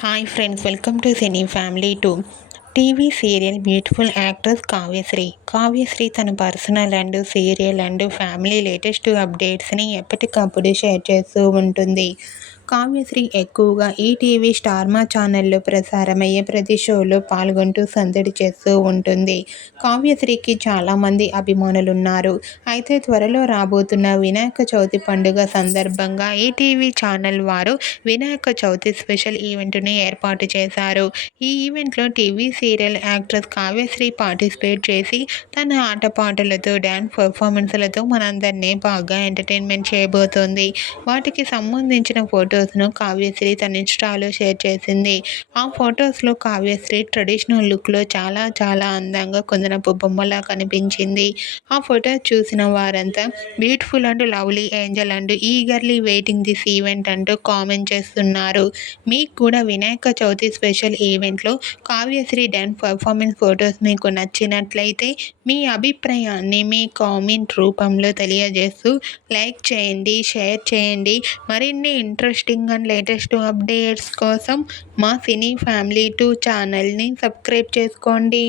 Hi friends, welcome to cine family 2. TV serial beautiful actress Kavyasri. Kavyasri తన personal and serial and family latest అప్డేట్స్ని ఎప్పటికప్పుడు share చేస్తూ ఉంటుంది. కావ్యశ్రీ ఎక్కువగా ఈటీవీ స్టార్ మా ఛానల్లో ప్రసారమయ్యే ప్రతి షోలో పాల్గొంటూ సందడి చేస్తూ ఉంటుంది. కావ్యశ్రీకి చాలామంది అభిమానులున్నారు. అయితే త్వరలో రాబోతున్న వినాయక చవితి పండుగ సందర్భంగా ఈటీవీ ఛానల్ వారు వినాయక చవితి స్పెషల్ ఈవెంట్ని ఏర్పాటు చేశారు. ఈ ఈవెంట్లో TV serial actress Kavyasri participate చేసి తన ఆటపాటలతో డ్యాన్స్ పర్ఫార్మెన్స్లతో మనందరినీ బాగా ఎంటర్టైన్మెంట్ చేయబోతోంది. వాటికి సంబంధించిన ఫొటోస్ను కావ్యశ్రీ తన ఇన్స్టాలో షేర్ చేసింది. ఆ ఫొటోస్లో కావ్యశ్రీ ట్రెడిషనల్ లుక్లో చాలా చాలా అందంగా కుందనపు బొమ్మలా కనిపించింది. ఆ ఫొటోస్ చూసిన వారంతా beautiful and lovely Angel and eagerly waiting this event అంటూ కామెంట్ చేస్తున్నారు. మీకు కూడా వినాయక చవితి స్పెషల్ ఈవెంట్లో కావ్యశ్రీ డ్యాన్స్ పర్ఫార్మెన్స్ ఫొటోస్ మీకు నచ్చినట్లయితే మీ అభిప్రాయాన్ని మీ కామెంట్ రూపంలో తెలియజేస్తూ లైక్ చేయండి, షేర్ చేయండి. మరిన్ని ఇంట్రెస్టింగ్ అండ్ లేటెస్ట్ అప్డేట్స్ కోసం మా సినీ ఫ్యామిలీ 2 ఛానల్ని సబ్స్క్రైబ్ చేసుకోండి.